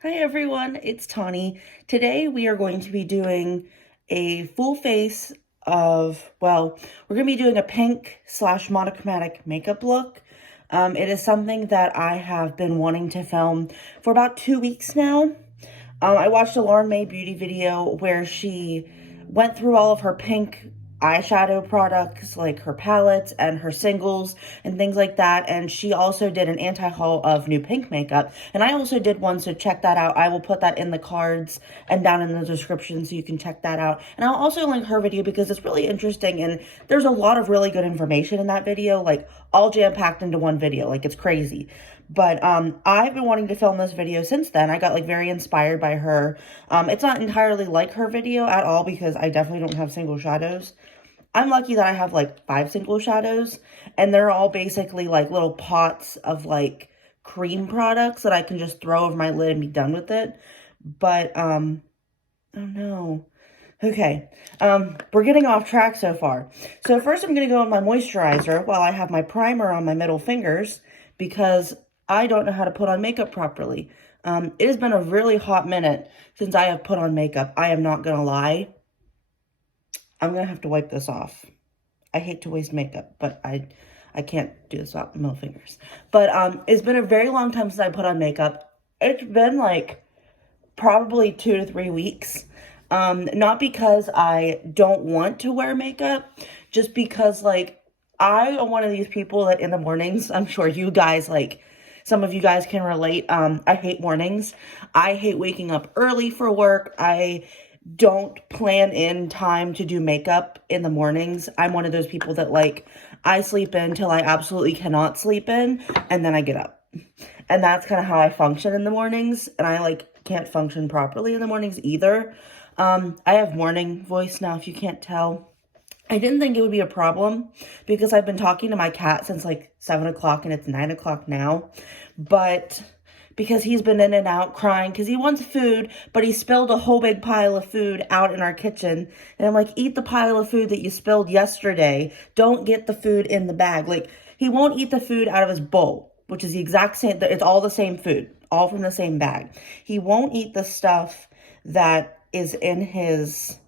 Hi everyone, it's Tawney. Today we are going to be doing a full face of, well, we're going to be doing a pink slash monochromatic makeup look. It is something that I have been wanting to film for about 2 weeks now. I watched a Lauren May beauty video where she went through all of her pink eyeshadow products, like her palettes and her singles and things like that. And she also did an anti-haul of new pink makeup. And I also did one, so check that out. I will put that in the cards and down in the description so you can check that out. And I'll also link her video because it's really interesting and there's a lot of really good information in that video, like all jam-packed into one video. Like, it's crazy. But I've been wanting to film this video since then. I got like very inspired by her. It's not entirely like her video at all because I definitely don't have single shadows. I'm lucky that I have like 5 single shadows, and they're all basically like little pots of like cream products that I can just throw over my lid and be done with it. But oh no. Okay, we're getting off track so far. So first I'm going to go on my moisturizer while I have my primer on my middle fingers because I don't know how to put on makeup properly. It has been a really hot minute since I have put on makeup. I am not going to lie. I'm going to have to wipe this off. I hate to waste makeup, but I can't do this without my middle fingers. But it's been a very long time since I put on makeup. It's been like probably 2 to 3 weeks. Not because I don't want to wear makeup, just because like I am one of these people that in the mornings, I'm sure you guys like, some of you guys can relate. I hate mornings. I hate waking up early for work. I don't plan in time to do makeup in the mornings. I'm one of those people that like, I sleep in till I absolutely cannot sleep in, and then I get up. And that's kind of how I function in the mornings, and I like can't function properly in the mornings either. I have morning voice now, if you can't tell. I didn't think it would be a problem because I've been talking to my cat since like 7 o'clock and it's 9 o'clock now. But because he's been in and out crying because he wants food, but he spilled a whole big pile of food out in our kitchen. And I'm like, eat the pile of food that you spilled yesterday. Don't get the food in the bag. Like, he won't eat the food out of his bowl, which is the exact same. It's all the same food, all from the same bag. He won't eat the stuff that is in his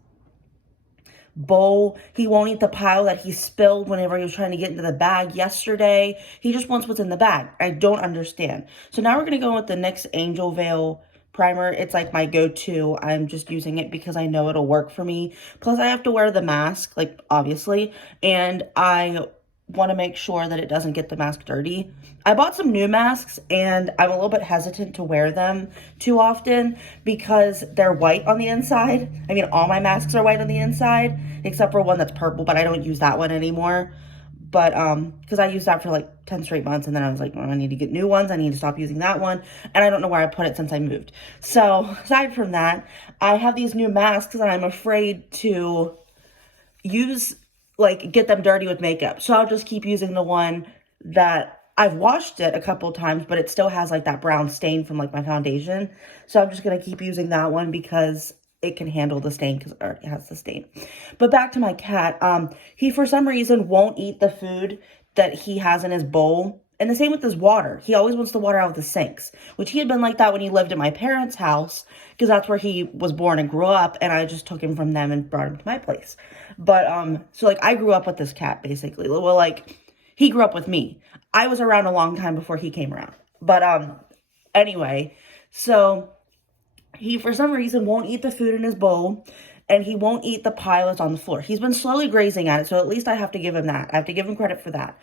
bowl. He won't eat the pile that he spilled whenever he was trying to get into the bag yesterday. He just wants what's in the bag. I don't understand. So now we're going to go with the NYX Angel Veil primer. It's like my go-to. I'm just using it because I know it'll work for me. Plus I have to wear the mask, like obviously, and I want to make sure that it doesn't get the mask dirty. I bought some new masks and I'm a little bit hesitant to wear them too often because they're white on the inside. I mean, all my masks are white on the inside except for one that's purple, but I don't use that one anymore. But because I used that for like 10 straight months, and then I was like, well, I need to get new ones. I need to stop using that one. And I don't know where I put it since I moved. So aside from that, I have these new masks and I'm afraid to use, like, get them dirty with makeup. So I'll just keep using the one that I've washed it a couple times, but it still has like that brown stain from like my foundation. So I'm just going to keep using that one because it can handle the stain because it already has the stain. But back to my cat. He, for some reason, won't eat the food that he has in his bowl. And the same with his water. He always wants the water out of the sinks, which he had been like that when he lived at my parents' house because that's where he was born and grew up. And I just took him from them and brought him to my place. But, so like I grew up with this cat basically. Well, like he grew up with me. I was around a long time before he came around. But, anyway, so he, for some reason, won't eat the food in his bowl, and he won't eat the pile that's on the floor. He's been slowly grazing at it, so at least I have to give him that. I have to give him credit for that.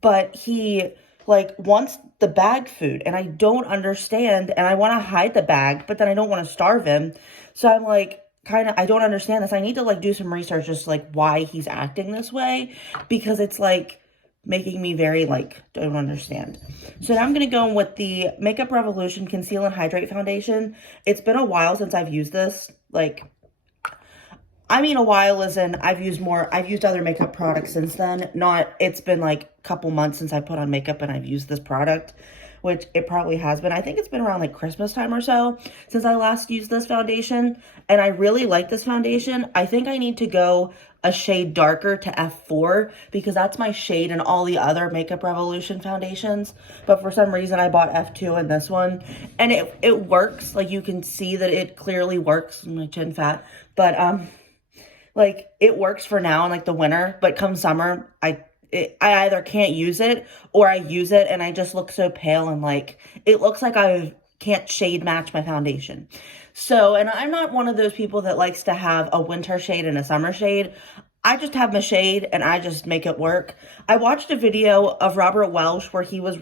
But he, like, wants the bag food, and I don't understand, and I want to hide the bag, but then I don't want to starve him. So I'm, like, I don't understand this. I need to, like, do some research just, like, why he's acting this way, because it's, like, making me very, like, don't understand. So now I'm going to go in with the Makeup Revolution Conceal and Hydrate Foundation. It's been a while since I've used this. Like, I mean a while as in I've used other makeup products since then. It's been like a couple months since I put on makeup and I've used this product. which it probably has been. I think it's been around like Christmas time or so since I last used this foundation, and I really like this foundation. I think I need to go a shade darker to F4 because that's my shade in all the other Makeup Revolution foundations, but for some reason I bought F2 in this one, and it works. Like, you can see that it clearly works. My chin fat, but like, it works for now in like the winter, but come summer, I either can't use it or I use it and I just look so pale, and like, it looks like I can't shade match my foundation. So, and I'm not one of those people that likes to have a winter shade and a summer shade. I just have my shade and I just make it work. I watched a video of Robert Welsh where he was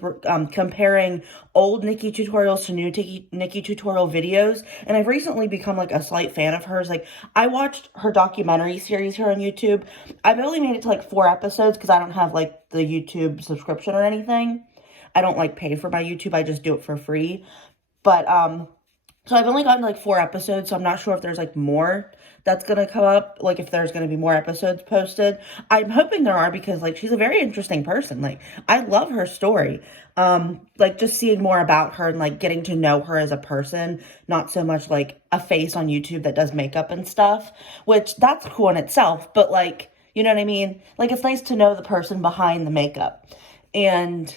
comparing old Nikki tutorials to new Nikki tutorial videos. And I've recently become like a slight fan of hers. Like, I watched her documentary series here on YouTube. I've only made it to like 4 episodes because I don't have like the YouTube subscription or anything. I don't like pay for my YouTube. I just do it for free. But, so I've only gotten like 4 episodes, so I'm not sure if there's like more that's going to come up, like if there's going to be more episodes posted. I'm hoping there are because like she's a very interesting person. Like, I love her story. Like, just seeing more about her and like getting to know her as a person, not so much like a face on YouTube that does makeup and stuff, which that's cool in itself, but like, you know what I mean? Like, it's nice to know the person behind the makeup. And,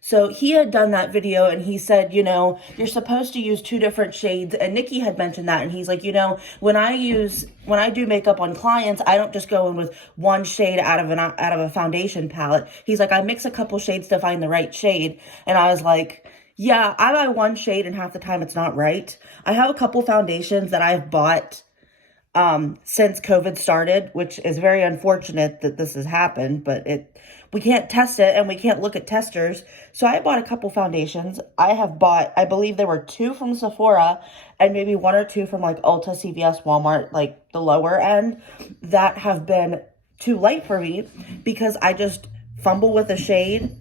so he had done that video and he said, you know, you're supposed to use 2 different shades. And Nikki had mentioned that. And he's like, you know, when I do makeup on clients, I don't just go in with 1 shade out of a foundation palette. He's like, I mix a couple shades to find the right shade. And I was like, yeah, I buy 1 shade and half the time it's not right. I have a couple foundations that I've bought since COVID started, which is very unfortunate that this has happened, but we can't test it and we can't look at testers. So I bought a couple foundations. I have bought, I believe there were 2 from Sephora and maybe 1 or 2 from like Ulta, CVS, Walmart, like the lower end, that have been too light for me because I just fumble with a shade.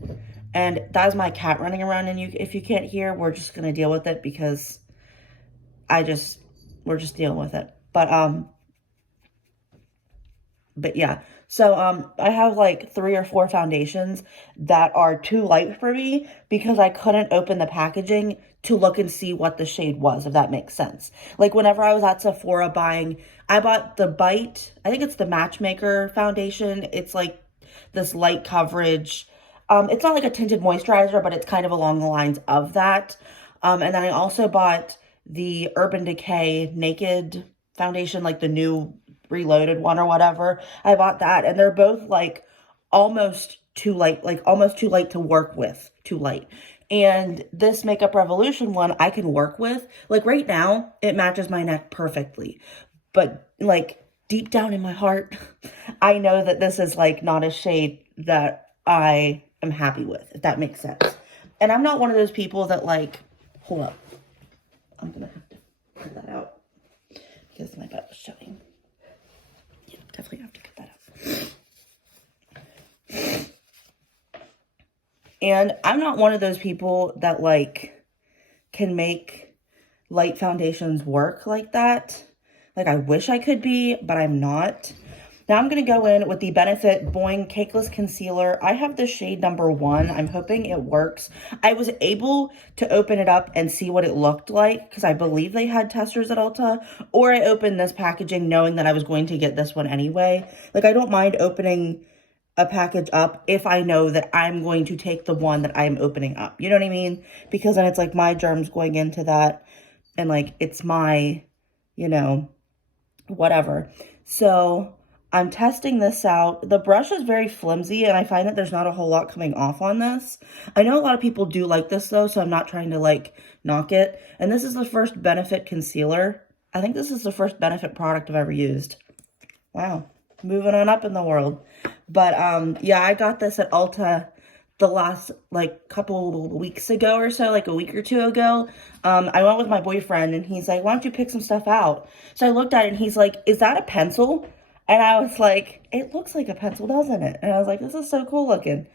And that is my cat running around, and if you can't hear, we're just going to deal with it because we're just dealing with it. But yeah, so I have like 3 or 4 foundations that are too light for me because I couldn't open the packaging to look and see what the shade was, if that makes sense. Like, whenever I was at Sephora I bought the Bite, I think it's the Matchmaker foundation. It's like this light coverage. It's not like a tinted moisturizer, but it's kind of along the lines of that. And then I also bought the Urban Decay Naked foundation, like the new reloaded one or whatever. I bought that, and they're both like almost too light, to work with, too light. And this Makeup Revolution one I can work with. Like, right now it matches my neck perfectly, but like deep down in my heart I know that this is like not a shade that I am happy with, if that makes sense. And I'm not one of those people that like, hold up, I'm gonna have to cut that out because my butt was showing. Yeah, definitely have to cut that out. And I'm not one of those people that like can make light foundations work like that. Like, I wish I could be, but I'm not. Now I'm going to go in with the Benefit Boing Cakeless Concealer. I have the shade number 1. I'm hoping it works. I was able to open it up and see what it looked like because I believe they had testers at Ulta. Or I opened this packaging knowing that I was going to get this one anyway. Like, I don't mind opening a package up if I know that I'm going to take the one that I'm opening up. You know what I mean? Because then it's like my germs going into that. And like, it's my, you know, whatever. So I'm testing this out. The brush is very flimsy, and I find that there's not a whole lot coming off on this. I know a lot of people do like this, though, so I'm not trying to, like, knock it. And this is the first Benefit concealer. I think this is the first Benefit product I've ever used. Wow. Moving on up in the world. But, yeah, I got this at Ulta the last, like, couple weeks ago or so, like a week or 2 ago. I went with my boyfriend, and he's like, why don't you pick some stuff out? So I looked at it, and he's like, is that a pencil? And I was like, it looks like a pencil, doesn't it? And I was like, this is so cool looking.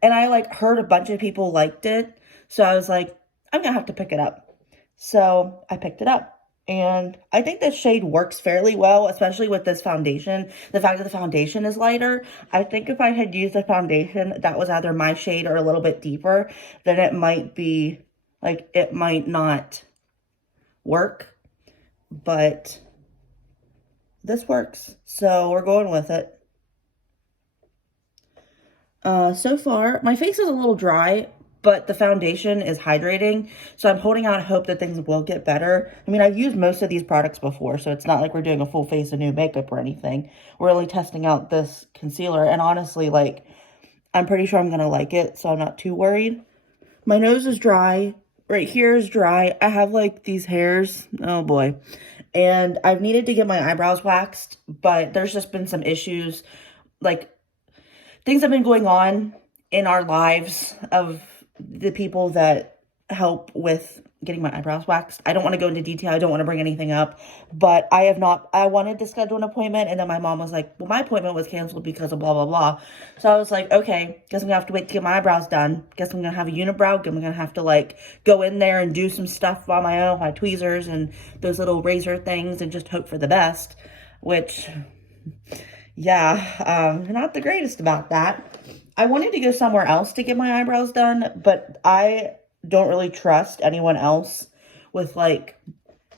And I like heard a bunch of people liked it. So I was like, I'm going to have to pick it up. So I picked it up. And I think this shade works fairly well, especially with this foundation. The fact that the foundation is lighter, I think if I had used a foundation that was either my shade or a little bit deeper, then it might be, like, it might not work. But this works, so we're going with it. So far, my face is a little dry, but the foundation is hydrating, so I'm holding out hope that things will get better. I mean, I've used most of these products before, so it's not like we're doing a full face of new makeup or anything. We're only testing out this concealer, and honestly, like, I'm pretty sure I'm gonna like it, so I'm not too worried. My nose is dry. Right here is dry. I have, like, these hairs. Oh, boy. And I've needed to get my eyebrows waxed, but there's just been some issues, like, things have been going on in our lives of the people that help with getting my eyebrows waxed. I don't want to go into detail. I don't want to bring anything up, but I wanted to schedule an appointment, and then my mom was like, well, my appointment was canceled because of blah, blah, blah. So I was like, okay, guess I'm gonna have to wait to get my eyebrows done. Guess I'm gonna have a unibrow. I'm gonna have to, like, go in there and do some stuff on my own, my tweezers and those little razor things, and just hope for the best, which, yeah, not the greatest about that. I wanted to go somewhere else to get my eyebrows done, but I don't really trust anyone else with, like,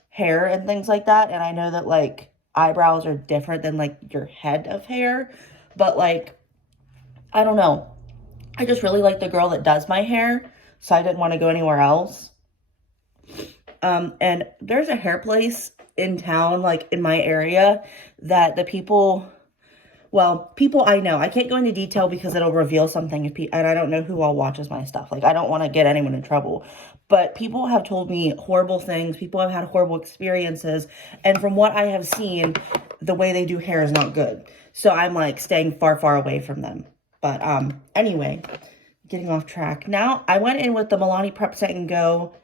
hair and things like that. And I know that, like, eyebrows are different than, like, your head of hair. But, like, I don't know. I just really like the girl that does my hair, so I didn't want to go anywhere else. And there's a hair place in town, like, in my area, that the people... Well, people I know. I can't go into detail because it'll reveal something if and I don't know who all watches my stuff. Like, I don't want to get anyone in trouble. But people have told me horrible things. People have had horrible experiences. And from what I have seen, the way they do hair is not good. So I'm, like, staying far, far away from them. But anyway, getting off track. Now, I went in with the Milani Prep Set and Go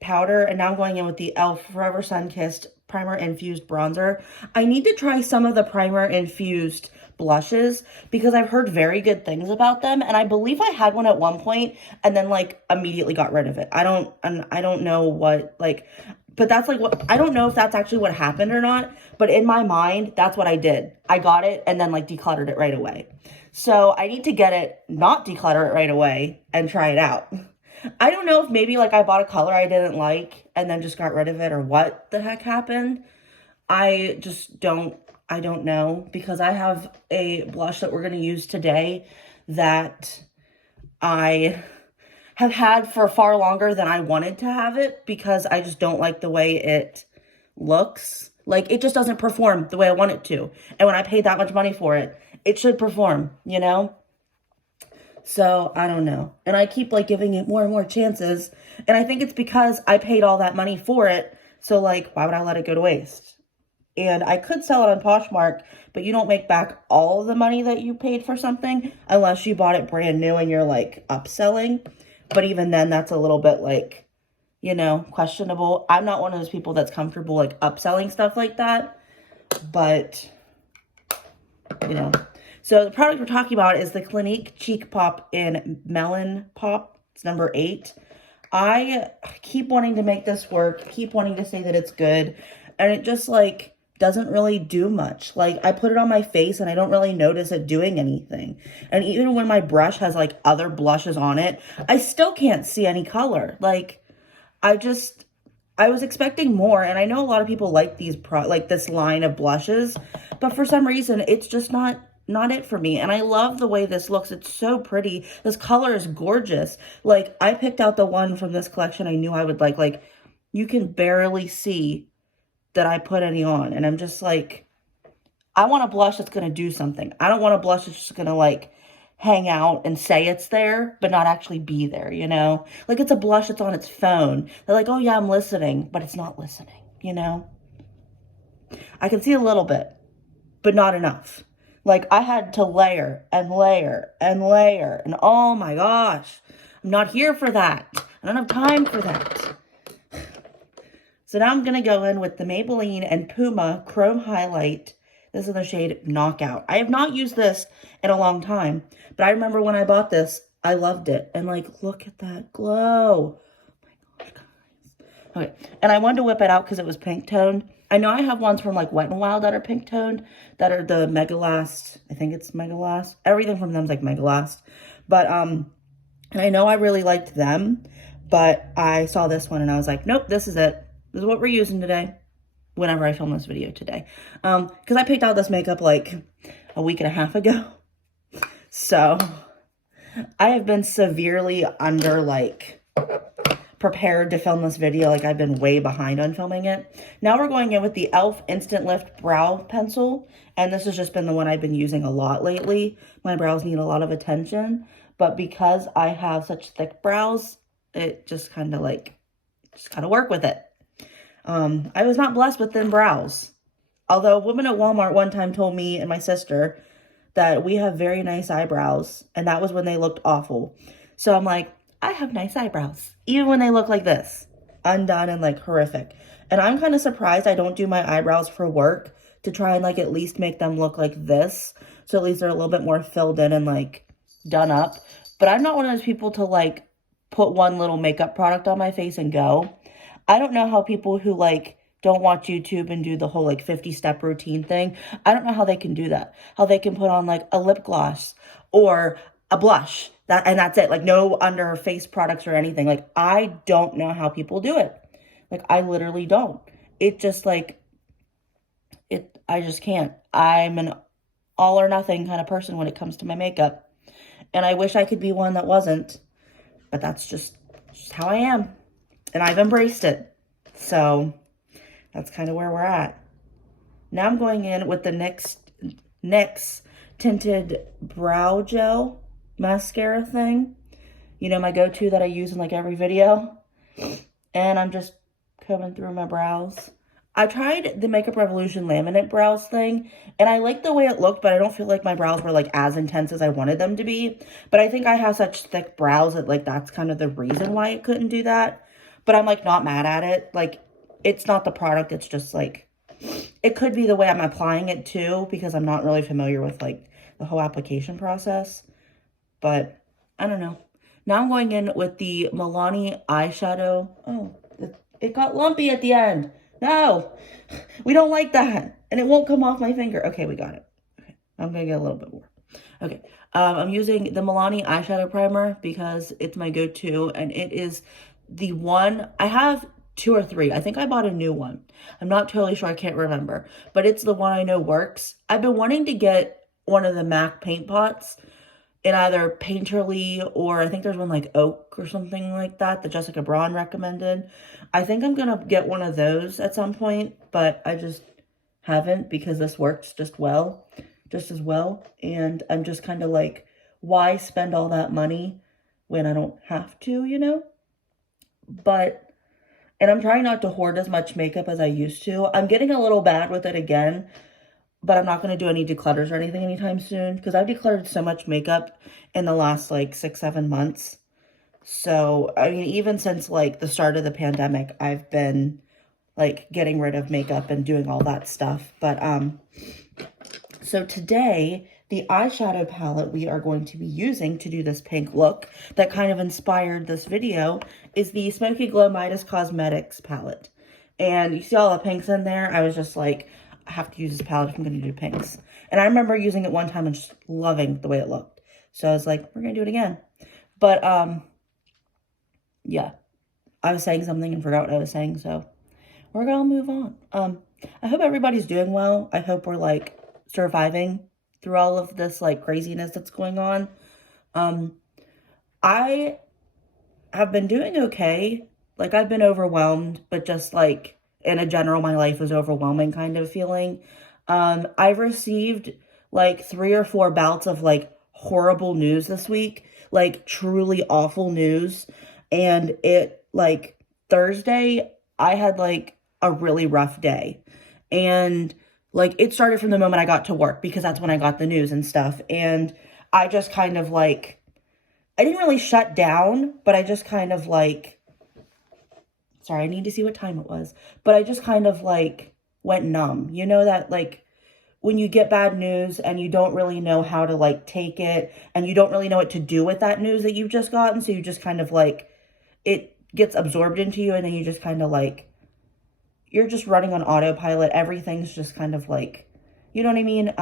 powder, and now I'm going in with the e.l.f. Forever Sun-Kissed Primer Infused Bronzer. I need to try some of the Primer Infused blushes because I've heard very good things about them, and I believe I had one at one point and then, like, immediately got rid of it. I don't know what, like, but that's, like, what, I don't know if that's actually what happened or not, but in my mind, that's what I did. I got it and then, like, decluttered it right away. So I need to get it, not declutter it right away, and try it out. I don't know if maybe, like, I bought a color I didn't like and then just got rid of it, or what the heck happened. I don't know, because I have a blush that we're going to use today that I have had for far longer than I wanted to have it, because I just don't like the way it looks. Like, it just doesn't perform the way I want it to. And when I paid that much money for it, it should perform, you know? So, I don't know. And I keep, like, giving it more and more chances. And I think it's because I paid all that money for it. So, like, why would I let it go to waste? And I could sell it on Poshmark, but you don't make back all of the money that you paid for something unless you bought it brand new and you're, like, upselling. But even then, that's a little bit, like, you know, questionable. I'm not one of those people that's comfortable, like, upselling stuff like that. But, you know... So the product we're talking about is the Clinique Cheek Pop in Melon Pop. It's number 8. I keep wanting to make this work, keep wanting to say that it's good, and it just, like, doesn't really do much. Like, I put it on my face and I don't really notice it doing anything. And even when my brush has, like, other blushes on it, I still can't see any color. Like, I was expecting more, and I know a lot of people like these like this line of blushes, but for some reason it's just not it for me. And I love the way this looks. It's so pretty. This color is gorgeous. Like, I picked out the one from this collection I knew I would like. Like, you can barely see that I put any on, and I'm just like, I want a blush that's going to do something. I don't want a blush that's just going to, like, hang out and say it's there, but not actually be there, you know? Like, it's a blush that's on its phone. They're like, oh yeah, I'm listening, but it's not listening, you know? I can see a little bit, but not enough. Like, I had to layer and layer and layer, and oh my gosh, I'm not here for that. I don't have time for that. So now I'm going to go in with the Maybelline and Puma Chrome Highlight. This is the shade Knockout. I have not used this in a long time, but I remember when I bought this, I loved it. And, like, look at that glow. Oh my gosh, guys. Okay, and I wanted to whip it out because it was pink toned. I know I have ones from like Wet n Wild that are pink toned, that are the Mega Last. I think it's Mega Last. Everything from them is like Mega Last. But, and I know I really liked them, but I saw this one and I was like, nope, this is it. This is what we're using today, whenever I film this video today. Because I picked out this makeup like a week and a half ago. So, I have been severely under, like, prepared to film this video. Like, I've been way behind on filming it. Now we're going in with the e.l.f. Instant Lift Brow Pencil. And this has just been the one I've been using a lot lately. My brows need a lot of attention. But because I have such thick brows, it just kind of like, just gotta work with it. I was not blessed with thin brows. Although a woman at Walmart one time told me and my sister that we have very nice eyebrows. And that was when they looked awful. So I'm like, I have nice eyebrows. Even when they look like this. Undone and like horrific. And I'm kind of surprised I don't do my eyebrows for work to try and like at least make them look like this. So at least they're a little bit more filled in and like done up. But I'm not one of those people to like put one little makeup product on my face and go. I don't know how people who like don't watch YouTube and do the whole like 50-step routine thing, I don't know how they can do that. How they can put on like a lip gloss or a blush. And that's it. Like no under face products or anything. Like I don't know how people do it. Like I literally don't. It just like, I just can't. I'm an all or nothing kind of person when it comes to my makeup. And I wish I could be one that wasn't. But that's just how I am. And I've embraced it. So that's kind of where we're at. Now I'm going in with the NYX Tinted Brow Gel mascara thing. You know, my go-to that I use in like every video. And I'm just combing through my brows. I tried the Makeup Revolution laminate brows thing, and I liked the way it looked, but I don't feel like my brows were like as intense as I wanted them to be. But I think I have such thick brows that like that's kind of the reason why it couldn't do that. But I'm like not mad at it. Like it's not the product, it's just like, it could be the way I'm applying it too, because I'm not really familiar with like the whole application process. But I don't know. Now I'm going in with the Milani eyeshadow. Oh, it got lumpy at the end. No, we don't like that. And it won't come off my finger. Okay, we got it. Okay, I'm going to get a little bit more. Okay, I'm using the Milani eyeshadow primer because it's my go-to. And it is the one, I have 2 or 3. I think I bought a new one. I'm not totally sure. I can't remember. But it's the one I know works. I've been wanting to get one of the MAC paint pots in either Painterly or I think there's one like Oak or something like that Jessica Braun recommended. I think I'm going to get one of those at some point, but I just haven't because this works just as well. And I'm just kind of like, why spend all that money when I don't have to, you know? But, and I'm trying not to hoard as much makeup as I used to. I'm getting a little bad with it again. But I'm not going to do any declutters or anything anytime soon. Because I've decluttered so much makeup in the last, like, 6-7 months. So, I mean, even since, like, the start of the pandemic, I've been, like, getting rid of makeup and doing all that stuff. But, so today, the eyeshadow palette we are going to be using to do this pink look that kind of inspired this video is the Smoky Glow Midas Cosmetics palette. And you see all the pinks in there? I was just like, I have to use this palette if I'm going to do pinks. And I remember using it one time and just loving the way it looked. So I was like, we're going to do it again. But, yeah. I was saying something and forgot what I was saying, so we're going to move on. I hope everybody's doing well. I hope we're, like, surviving through all of this, like, craziness that's going on. I have been doing okay. Like, I've been overwhelmed, but just, like, in a general, my life is overwhelming kind of feeling. I've received like 3 or 4 bouts of like horrible news this week, like truly awful news. And it like Thursday, I had like a really rough day. And like it started from the moment I got to work because that's when I got the news and stuff. And I just kind of like, I didn't really shut down, but I just kind of like, sorry, I need to see what time it was. But I just kind of, like, went numb. You know that, like, when you get bad news and you don't really know how to, like, take it. And you don't really know what to do with that news that you've just gotten. So you just kind of, like, it gets absorbed into you, and then you just kind of like, you're just running on autopilot. Everything's just kind of like, you know what I mean?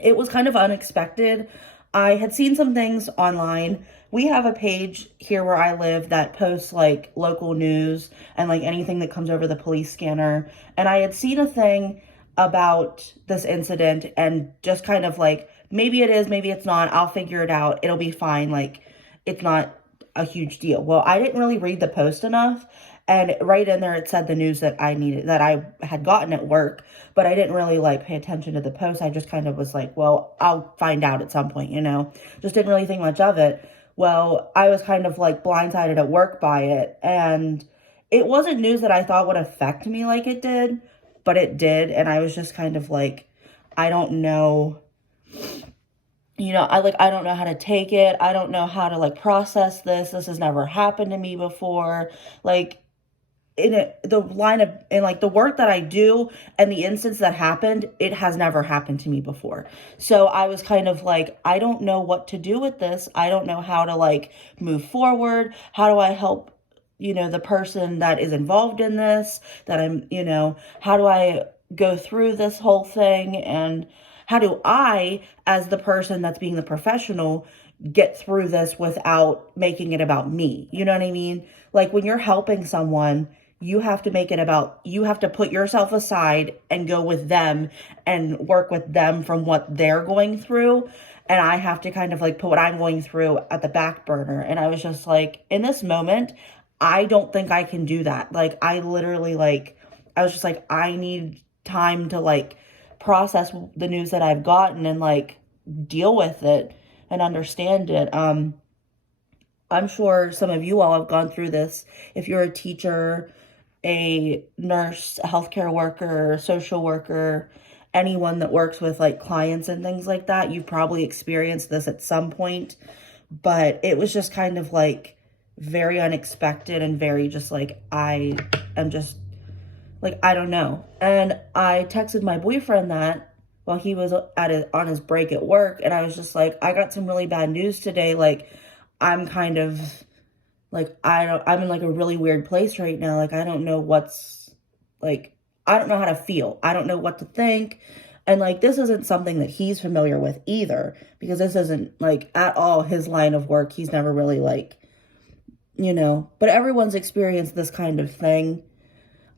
It was kind of unexpected. I had seen some things online. We have a page here where I live that posts like local news and like anything that comes over the police scanner. And I had seen a thing about this incident and just kind of like, maybe it is, maybe it's not. I'll figure it out. It'll be fine. Like, it's not a huge deal. Well, I didn't really read the post enough. And right in there, it said the news that I needed, that I had gotten at work, but I didn't really like pay attention to the post. I just kind of was like, well, I'll find out at some point, you know, just didn't really think much of it. Well, I was kind of like blindsided at work by it. And it wasn't news that I thought would affect me like it did, but it did. And I was just kind of like, I don't know, you know, I don't know how to take it. I don't know how to like process this. This has never happened to me before. Like, the line of, in like the work that I do and the instance that happened, it has never happened to me before. So I was kind of like, I don't know what to do with this. I don't know how to like move forward. How do I help, you know, the person that is involved in this, that I'm, you know, how do I go through this whole thing? And how do I, as the person that's being the professional, get through this without making it about me? You know what I mean? Like, when you're helping someone, you have to make it about, you have to put yourself aside and go with them and work with them from what they're going through. And I have to kind of like put what I'm going through at the back burner. And I was just like, in this moment, I don't think I can do that. Like, I literally like, I was just like, I need time to like process the news that I've gotten and like deal with it and understand it. I'm sure some of you all have gone through this. If you're a teacher, a nurse, a healthcare worker, a social worker, anyone that works with like clients and things like that, you've probably experienced this at some point. But it was just kind of like very unexpected and very just like, I am just like, I don't know. And I texted my boyfriend that while he was on his break at work, and I was just like, I got some really bad news today. Like, I'm kind of like, I'm in like a really weird place right now. Like, I don't know what's like, I don't know how to feel. I don't know what to think. And like, this isn't something that he's familiar with either, because this isn't like at all his line of work. He's never really like, you know, but everyone's experienced this kind of thing.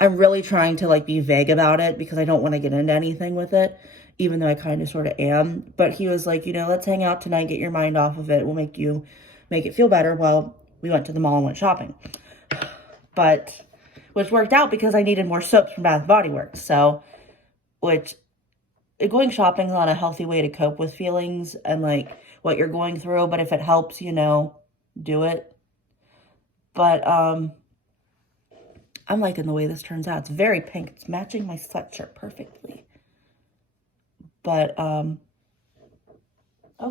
I'm really trying to like be vague about it because I don't want to get into anything with it, even though I kind of sort of am. But he was like, you know, let's hang out tonight, get your mind off of it. We'll make it feel better. Well, we went to the mall and went shopping, but which worked out because I needed more soaps from Bath & Body Works. So, which going shopping is not a healthy way to cope with feelings and like what you're going through. But if it helps, you know, do it. But, I'm liking the way this turns out. It's very pink. It's matching my sweatshirt perfectly. But, oh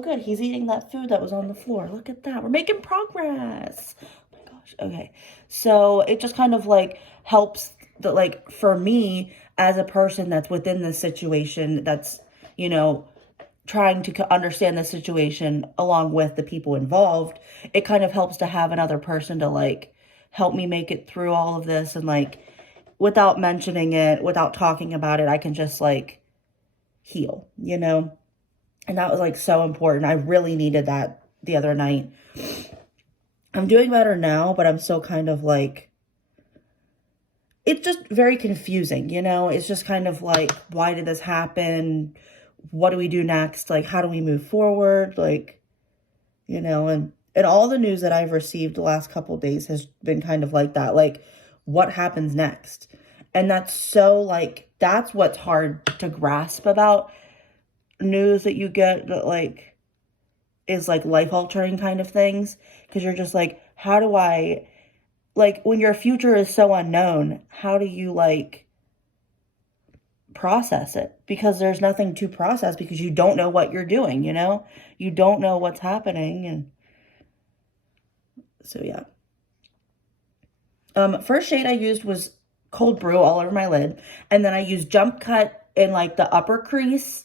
good, he's eating that food that was on the floor. Look at that. We're making progress. Oh my gosh. Okay. So it just kind of like helps that, like, for me as a person that's within this situation, that's, you know, trying to understand the situation along with the people involved, it kind of helps to have another person to like help me make it through all of this. And like, without mentioning it, without talking about it, I can just like heal, you know? And that was like so important. I really needed that the other night. I'm doing better now, but I'm still kind of like, it's just very confusing, you know? It's just kind of like, why did this happen? What do we do next? Like, how do we move forward? Like, you know, and all the news that I've received the last couple of days has been kind of like that. Like, what happens next? And that's so like, that's what's hard to grasp about news that you get that like is like life altering kind of things. Cause you're just like, how do I, like, when your future is so unknown, how do you like process it? Because there's nothing to process because you don't know what you're doing, you know? You don't know what's happening. And so, yeah. First shade I used was Cold Brew all over my lid. And then I used Jump Cut in like the upper crease.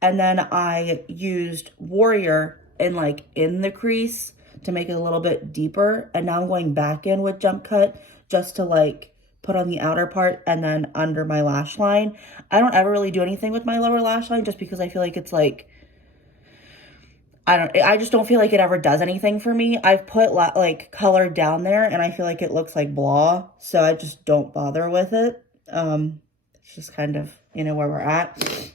And then I used Warrior in like in the crease. to make it a little bit deeper. And now I'm going back in with jump cut just to like put on the outer part and then under my lash line. I don't ever really do anything with my lower lash line just because I feel like it's like, I just don't feel like it ever does anything for me. I've put like color down there and I feel like it looks like blah. So I just don't bother with it. It's just kind of, you know, where we're at.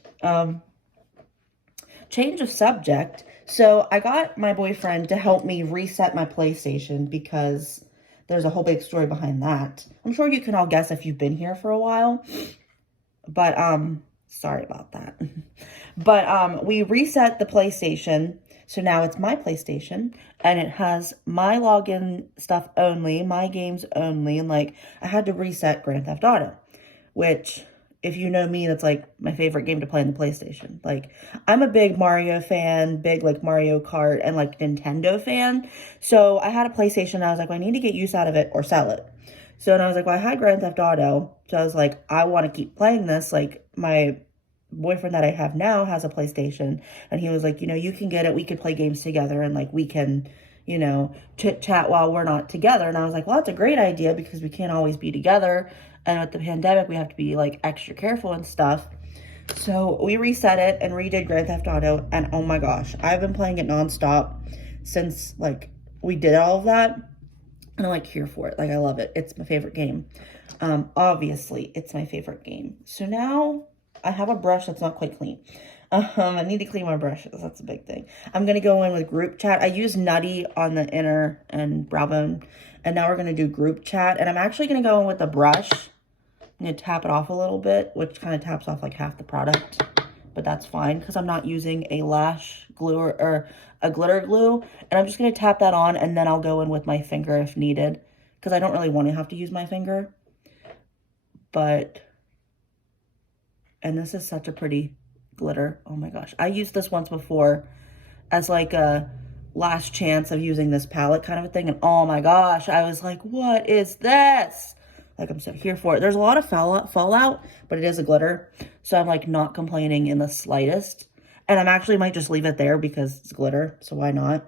Change of subject. So I got my boyfriend to help me reset my PlayStation because there's a whole big story behind that. I'm sure you can all guess if you've been here for a while. But, sorry about that. But, we reset the PlayStation. So now it's my PlayStation and it has my login stuff only, my games only. And like, I had to reset Grand Theft Auto, which if you know me, that's like my favorite game to play on the PlayStation. Like, I'm a big Mario fan, big like Mario Kart and like Nintendo fan. So I had a PlayStation and I was like, well, I need to get use out of it or sell it. So, and I was like, well, I had Grand Theft Auto. So I was like, I want to keep playing this. Like, my boyfriend that I have now has a PlayStation and he was like, you know, you can get it. We could play games together and like we can, you know, chit chat while we're not together. And I was like, well, that's a great idea because we can't always be together. And with the pandemic, we have to be like extra careful and stuff. So we reset it and redid Grand Theft Auto. And oh my gosh, I've been playing it nonstop since like we did all of that. And I'm like here for it. Like, I love it. It's my favorite game. Obviously, it's my favorite game. So now I have a brush that's not quite clean. I need to clean my brushes. That's a big thing. I'm going to go in with group chat. I use Nutty on the inner and brow bone. And now we're going to do group chat. And I'm actually going to go in with a brush. I'm going to tap it off a little bit, which kind of taps off like half the product. But that's fine because I'm not using a lash glue or a glitter glue. And I'm just going to tap that on and then I'll go in with my finger if needed. Because I don't really want to have to use my finger. But, and this is such a pretty glitter. Oh my gosh. I used this once before as like a last chance of using this palette kind of a thing. And oh my gosh, I was like, what is this? Like, I'm so here for it. There's a lot of fallout, but it is a glitter. So I'm like not complaining in the slightest. And I'm actually might just leave it there because it's glitter. So why not?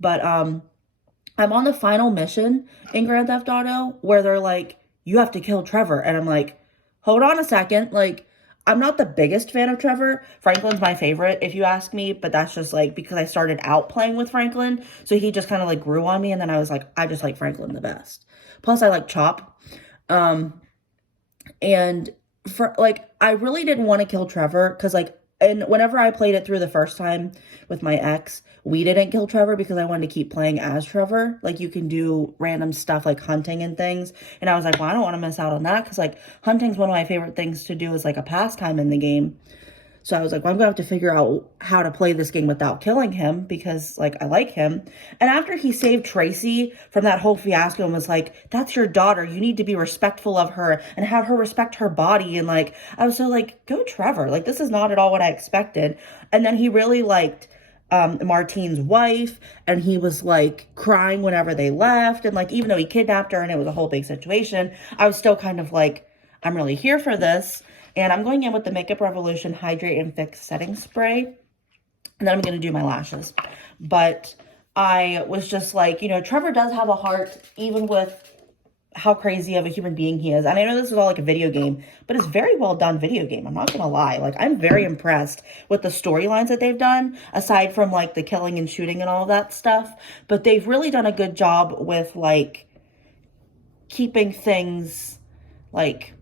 But I'm on the final mission in Grand Theft Auto where they're like, you have to kill Trevor. And I'm like, hold on a second. Like, I'm not the biggest fan of Trevor. Franklin's my favorite, if you ask me. But that's just like because I started out playing with Franklin. So he just kind of like grew on me. And then I was like, I just like Franklin the best. Plus, I like Chop. And for like, I really didn't want to kill Trevor because like, and whenever I played it through the first time with my ex, we didn't kill Trevor because I wanted to keep playing as Trevor. Like, you can do random stuff like hunting and things. And I was like, well, I don't want to miss out on that because like hunting's one of my favorite things to do as like a pastime in the game. So I was like, well, I'm going to have to figure out how to play this game without killing him because, like, I like him. And after he saved Tracy from that whole fiasco and was like, that's your daughter. You need to be respectful of her and have her respect her body. And, like, I was so like, go Trevor. Like, this is not at all what I expected. And then he really liked Martine's wife. And he was, like, crying whenever they left. And, like, even though he kidnapped her and it was a whole big situation, I was still kind of like, I'm really here for this. And I'm going in with the Makeup Revolution Hydrate and Fix Setting Spray. And then I'm going to do my lashes. But I was just like, you know, Trevor does have a heart, even with how crazy of a human being he is. And I know this is all like a video game, but it's a very well done video game. I'm not going to lie. Like, I'm very impressed with the storylines that they've done, aside from like the killing and shooting and all of that stuff. But they've really done a good job with like keeping things like,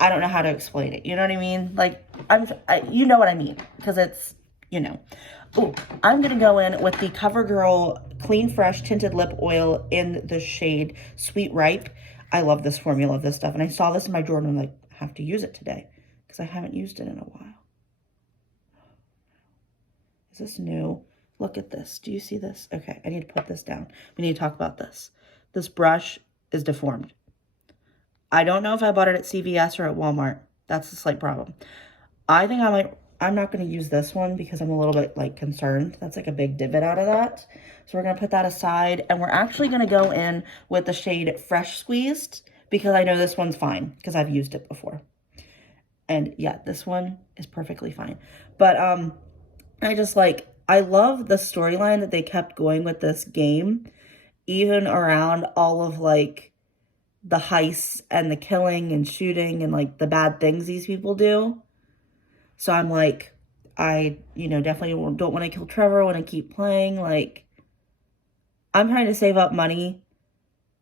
I don't know how to explain it. You know what I mean? Like, you know what I mean. Because it's, you know. Oh, I'm going to go in with the CoverGirl Clean Fresh Tinted Lip Oil in the shade Sweet Ripe. I love this formula of this stuff. And I saw this in my drawer and I'm like, I have to use it today. Because I haven't used it in a while. Is this new? Look at this. Do you see this? Okay, I need to put this down. We need to talk about this. This brush is deformed. I don't know if I bought it at CVS or at Walmart. That's a slight problem. I think I'm not going to use this one because I'm a little bit like concerned. That's like a big divot out of that. So we're going to put that aside. And we're actually going to go in with the shade Fresh Squeezed because I know this one's fine because I've used it before. And yeah, this one is perfectly fine. But I just like, I love the storyline that they kept going with this game, even around all of like the heists and the killing and shooting and like the bad things these people do. So I'm like, I, definitely don't want to kill Trevor. I want to keep playing. Like, I'm trying to save up money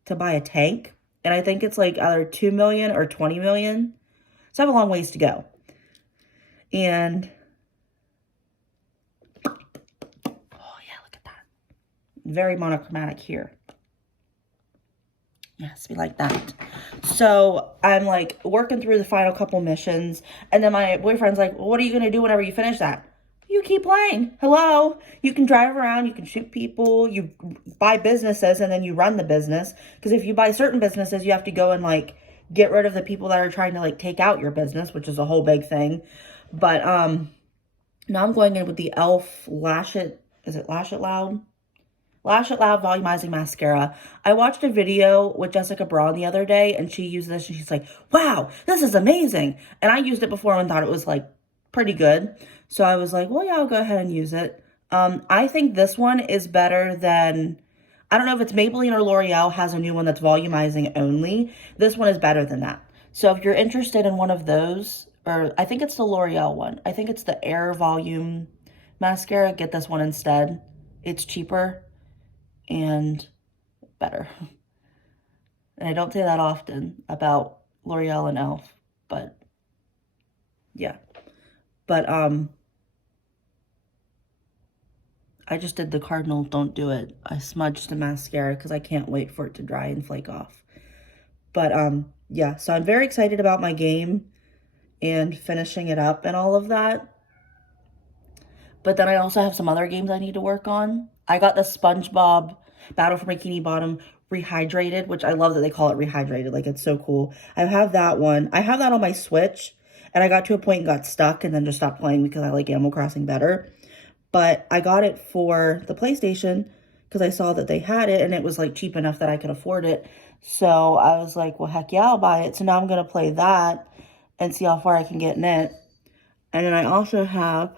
to buy a tank. And I think it's like either 2 million or 20 million. So I have a long ways to go. And, oh yeah, look at that. Very monochromatic here. Yes, we like that. So I'm like working through the final couple missions. And then my boyfriend's like, well, what are you going to do whenever you finish that? You keep playing. Hello. You can drive around. You can shoot people. You buy businesses and then you run the business. Because if you buy certain businesses, you have to go and like get rid of the people that are trying to like take out your business, which is a whole big thing. But now I'm going in with the e.l.f. Lash It. Is it Lash It Loud? Lash It Loud Volumizing Mascara. I watched a video with Jessica Braun the other day, and she used this, and she's like, wow, this is amazing. And I used it before and thought it was, like, pretty good. So I was like, well, yeah, I'll go ahead and use it. I think this one is better than, I don't know if it's Maybelline or L'Oreal has a new one that's volumizing only. This one is better than that. So if you're interested in one of those, or I think it's the L'Oreal one. I think it's the Air Volume Mascara. Get this one instead. It's cheaper and better. And I don't say that often about L'Oreal and e.l.f., but yeah. But I just did the Cardinal Don't Do It. I smudged the mascara because I can't wait for it to dry and flake off. But yeah, so I'm very excited about my game and finishing it up and all of that. But then I also have some other games I need to work on. I got the SpongeBob Battle for Bikini Bottom Rehydrated, which I love that they call it Rehydrated. Like, it's so cool. I have that one. I have that on my Switch, and I got to a point and got stuck and then just stopped playing because I like Animal Crossing better. But I got it for the PlayStation because I saw that they had it, and it was, like, cheap enough that I could afford it. So I was like, well, heck yeah, I'll buy it. So now I'm going to play that and see how far I can get in it. And then I also have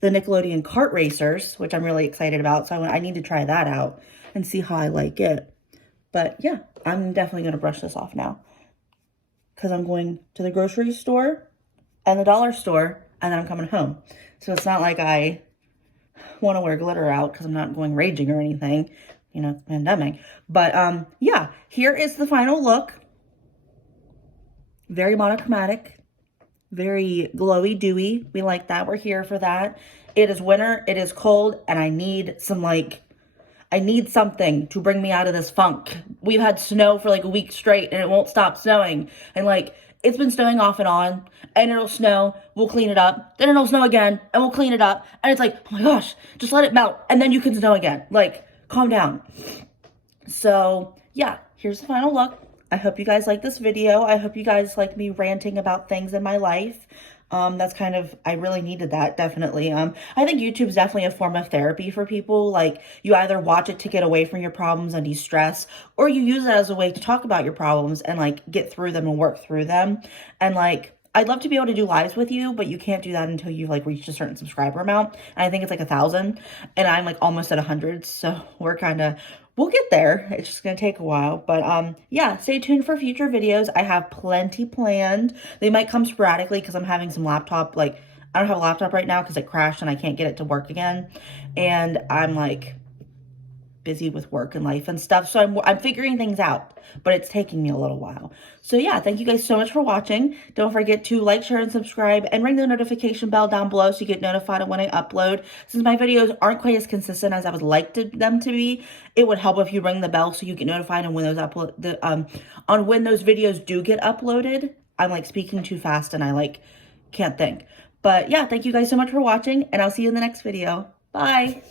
the Nickelodeon Kart Racers, which I'm really excited about. So I need to try that out and see how I like it. But yeah, I'm definitely going to brush this off now because I'm going to the grocery store and the dollar store, and then I'm coming home. So it's not like I want to wear glitter out because I'm not going raging or anything, you know, pandemic. But yeah, here is the final look. Very monochromatic. Very glowy, dewy. We like that. We're here for that. It is winter. It is cold. And I need some, like, I need something to bring me out of this funk. We've had snow for, like, a week straight, and it won't stop snowing. And, like, it's been snowing off and on. And it'll snow. We'll clean it up. Then it'll snow again. And we'll clean it up. And it's like, oh, my gosh. Just let it melt. And then you can snow again. Like, calm down. So, yeah. Here's the final look. I hope you guys like this video. I hope you guys like me ranting about things in my life. That's kind of, I really needed that, definitely. I think YouTube's definitely a form of therapy for people. Like, you either watch it to get away from your problems and de-stress, or you use it as a way to talk about your problems and, like, get through them and work through them. And, like, I'd love to be able to do lives with you, but you can't do that until you've, like, reached a certain subscriber amount. And I think it's, like, 1,000, and I'm, like, almost at 100, so we're kind of, we'll get there. It's just going to take a while. But, yeah, stay tuned for future videos. I have plenty planned. They might come sporadically because I'm having some laptop, like, I don't have a laptop right now because it crashed and I can't get it to work again. And I'm, like, busy with work and life and stuff. So I'm figuring things out, but it's taking me a little while. So yeah, thank you guys so much for watching. Don't forget to like, share, and subscribe, and ring the notification bell down below so you get notified when I upload. Since my videos aren't quite as consistent as I would like them to be, it would help if you ring the bell so you get notified on when those on when those videos do get uploaded. I'm like speaking too fast and I like can't think. But yeah, thank you guys so much for watching, and I'll see you in the next video. Bye.